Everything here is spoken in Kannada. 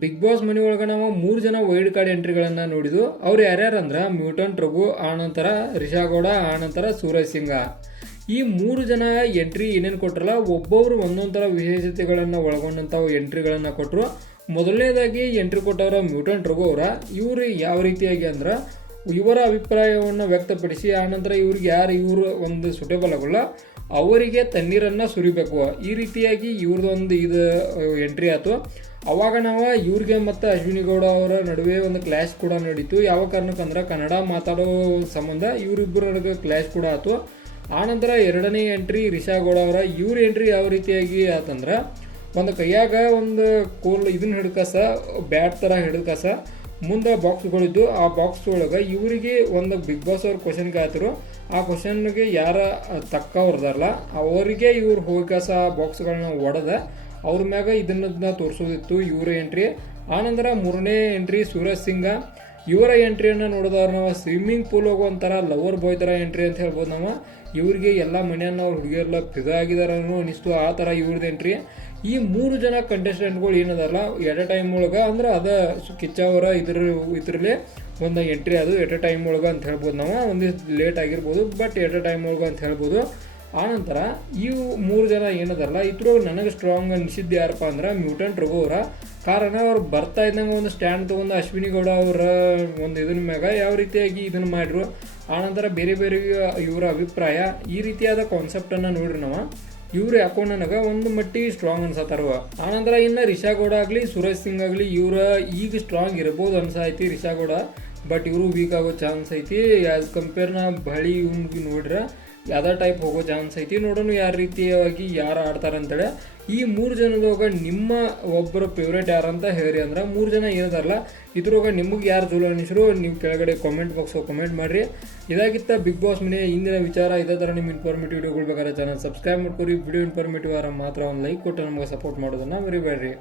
ಬಿಗ್ ಬಾಸ್ ಮನೆ ಒಳಗೆ ನಾವು ಮೂರು ಜನ ವೈಲ್ಡ್ ಕಾರ್ಡ್ ಎಂಟ್ರಿಗಳನ್ನು ನೋಡಿದ್ವು. ಅವ್ರು ಯಾರ್ಯಾರು ಅಂದ್ರೆ ಮ್ಯೂಟನ್, ರಘು, ಆನಂತರ ರಿಷಾಗೌಡ, ಆನಂತರ ಸೂರಜ್ ಸಿಂಗ. ಈ ಮೂರು ಜನ ಎಂಟ್ರಿ ಏನೇನು ಕೊಟ್ಟರಲ್ಲ ಒಬ್ಬೊಬ್ರು ಒಂದೊಂದು ಥರ ವಿಶೇಷತೆಗಳನ್ನು ಒಳಗೊಂಡಂಥ ಎಂಟ್ರಿಗಳನ್ನು ಕೊಟ್ಟರು ಮೊದಲನೇದಾಗಿ ಎಂಟ್ರಿ ಕೊಟ್ಟವರ ಮ್ಯೂಟನ್, ರಘು ಅವರ. ಇವರು ಯಾವ ರೀತಿಯಾಗಿ ಅಂದ್ರೆ ಇವರ ಅಭಿಪ್ರಾಯವನ್ನು ವ್ಯಕ್ತಪಡಿಸಿ, ಆನಂತರ ಇವ್ರಿಗೆ ಯಾರು ಇವರು ಒಂದು ಸುಟೇಬಲ್ ಆಗೋಲ್ಲ, ಅವರಿಗೆ ತಣ್ಣೀರನ್ನು ಸುರಿಬೇಕು. ಈ ರೀತಿಯಾಗಿ ಇವ್ರದ್ದು ಒಂದು ಇದು ಎಂಟ್ರಿ ಆಯ್ತು ಅವಾಗ ನಾವು ಇವ್ರಿಗೆ ಮತ್ತು ಅಶ್ವಿನಿ ಗೌಡ ಅವರ ನಡುವೆ ಒಂದು ಕ್ಲಾಶ್ ಕೂಡ ನಡೀತು. ಯಾವ ಕಾರಣಕ್ಕಂದ್ರೆ ಕನ್ನಡ ಮಾತಾಡೋ ಸಂಬಂಧ ಇವರಿಬ್ಬರ ಕ್ಲಾಶ್ ಕೂಡ ಆಯ್ತು ಆನಂತರ ಎರಡನೇ ಎಂಟ್ರಿ ರಿಷಾ ಗೌಡ ಅವರ. ಇವ್ರ ಎಂಟ್ರಿ ಯಾವ ರೀತಿಯಾಗಿ ಆತಂದ್ರೆ ಒಂದು ಕೈಯಾಗ ಒಂದು ಕೋಲ್ ಇದನ್ನ ಹಿಡ್ಕಸ ಬ್ಯಾಟ್ ಥರ ಹಿಡ್ಕಸ ಮುಂದೆ ಬಾಕ್ಸ್ಗಳಿದ್ದು ಆ ಬಾಕ್ಸ್ ಒಳಗೆ ಇವರಿಗೆ ಒಂದು ಬಿಗ್ ಬಾಸ್ ಅವ್ರ ಕ್ವಶನ್ ಕೇಳ್ತಿರು ಆ ಕ್ವಶನ್ಗೆ ಯಾರ ತಕ್ಕವ್ರದಾರಲ್ಲ ಅವರಿಗೆ ಇವ್ರು ಹೋಗಸ ಬಾಕ್ಸ್ಗಳನ್ನ ಒಡೆದ. ಅವ್ರ ಮ್ಯಾಗ ಇದನ್ನ ತೋರಿಸೋದಿತ್ತು ಇವರ ಎಂಟ್ರಿ ಆನಂತರ ಮೂರನೇ ಎಂಟ್ರಿ ಸೂರಜ್ ಸಿಂಗ. ಇವರ ಎಂಟ್ರಿಯನ್ನು ನೋಡಿದವ್ರು ನಾವು ಸ್ವಿಮ್ಮಿಂಗ್ ಪೂಲ್ ಹೋಗೋ ಒಂಥರ ಲವರ್ ಬಾಯ್ ಥರ ಎಂಟ್ರಿ ಅಂತ ಹೇಳ್ಬೋದು ನಾವು. ಇವ್ರಿಗೆ ಎಲ್ಲ ಮನೆಯನ್ನು ಅವ್ರ ಹುಡುಗಿಯರೆಲ್ಲ ಫಿದಾ ಆಗಿದಾರ ಅನಿಸ್ತು ಆ ಥರ ಇವ್ರದ್ದು ಎಂಟ್ರಿ ಈ ಮೂರು ಜನ ಕಂಟೆಸ್ಟೆಂಟ್ಗಳು ಏನದಲ್ಲ ಎಟ್ ಅ ಟೈಮ್ ಒಳಗೆ, ಅಂದ್ರೆ ಅದ ಕಿಚ್ಚ ಅವರ ಇದ್ರ, ಇದ್ರಲ್ಲಿ ಒಂದು ಎಂಟ್ರಿ ಅದು ಎಟ್ ಅ ಟೈಮ್ ಒಳಗೆ ಅಂತ ಹೇಳ್ಬೋದು ನಾವು. ಒಂದಿಷ್ಟು ಲೇಟ್ ಆಗಿರ್ಬೋದು ಬಟ್ ಎಟ್ ಅ ಟೈಮ್ ಒಳಗೆ ಅಂತ ಹೇಳ್ಬೋದು. ಆನಂತರ ಈ ಮೂರು ಜನ ಏನದಲ್ಲ ಇದ್ರೊಳಗೆ ನನಗೆ ಸ್ಟ್ರಾಂಗ್ ಅನಿಸಿದ್ದು ಯಾರಪ್ಪ ಅಂದ್ರೆ ಮ್ಯೂಟೆಂಟ್ ರಘು ಅವರ. ಕಾರಣ ಅವ್ರು ಬರ್ತಾ ಇದ್ದಂಗೆ ಒಂದು ಸ್ಟ್ಯಾಂಡ್ ತೊಗೊಂಡು ಅಶ್ವಿನಿ ಗೌಡ ಅವರ ಒಂದು ಇದನ್ನ ಮ್ಯಾಗ ಯಾವ ರೀತಿಯಾಗಿ ಇದನ್ನು ಮಾಡಿದ್ರು. ಆನಂತರ ಬೇರೆ ಬೇರೆ ಇವರ ಅಭಿಪ್ರಾಯ, ಈ ರೀತಿಯಾದ ಕಾನ್ಸೆಪ್ಟನ್ನು ನೋಡ್ರಿ ನಾವು. ಇವ್ರು ಯಾಕೋ ನನಗೆ ಒಂದು ಮಟ್ಟಿಗೆ ಸ್ಟ್ರಾಂಗ್ ಅನ್ಸತ್ತಾರವ ಆನಂತರ ಇನ್ನು ರಿಷಾ ಗೌಡ ಆಗಲಿ, ಸುರೇಶ್ ಸಿಂಗ್ ಆಗಲಿ, ಇವ್ರ ಈಗ ಸ್ಟ್ರಾಂಗ್ ಇರ್ಬೋದು ಅನ್ಸೈತಿ ರಿಷಾ ಗೌಡ. ಬಟ್ ಇವರು ವೀಕ್ ಆಗೋ ಚಾನ್ಸ್ ಐತಿ. ಆ್ಯಸ್ ಕಂಪೇರ್ ನಾ ಬಳಿ ಇವ್ನಿಗೆ ನೋಡ್ರೆ ಯಾವ ಟೈಪ್ ಹೋಗೋ ಚಾನ್ಸ್ ಐತಿ. ನೋಡೋಣ ಯಾವ ರೀತಿಯಾಗಿ ಯಾರು ಆಡ್ತಾರೆ ಅಂತೇಳಿ. ಈ ಮೂರು ಜನದೊಳಗೆ ನಿಮ್ಮ ಒಬ್ಬರ ಫೇವ್ರೇಟ್ ಯಾರಂತ ಹೇಳಿ ಅಂದ್ರೆ, ಮೂರು ಜನ ಏನದಾರಲ್ಲ ಇದ್ರೊಳಗೆ ನಿಮಗೆ ಯಾರು ಚಲೋ ಅನಿಸ್ರು ನೀವು ಕೆಳಗಡೆ ಕಾಮೆಂಟ್ ಬಾಕ್ಸ್ ಕಾಮೆಂಟ್ ಮಾಡಿರಿ. ಇದಾಗಿತ್ತ ಬಿಗ್ ಬಾಸ್ ಮನೆ, ಇಂದಿನ ವಿಚಾರ ಇದೇ ಥರ ನಿಮ್ಮ ಇನ್ಫಾರ್ಮೇಟಿವ್ ವಿಡಿಯೋಗಳು ಬೇಕಾದ್ರೆ ಚಾನಲ್ ಸಬ್ಸ್ಕ್ರೈಬ್ ಮಾಡ್ಕೊರಿ. ವಿಡಿಯೋ ಇನ್ಫಾರ್ಮೇಟಿವ್ ಆರ ಮಾತ್ರ ಒಂದು ಲೈಕ್ ಕೊಟ್ಟು ನಮಗೆ ಸಪೋರ್ಟ್ ಮಾಡೋದನ್ನ ಮರಿಬೇಡ್ರಿ.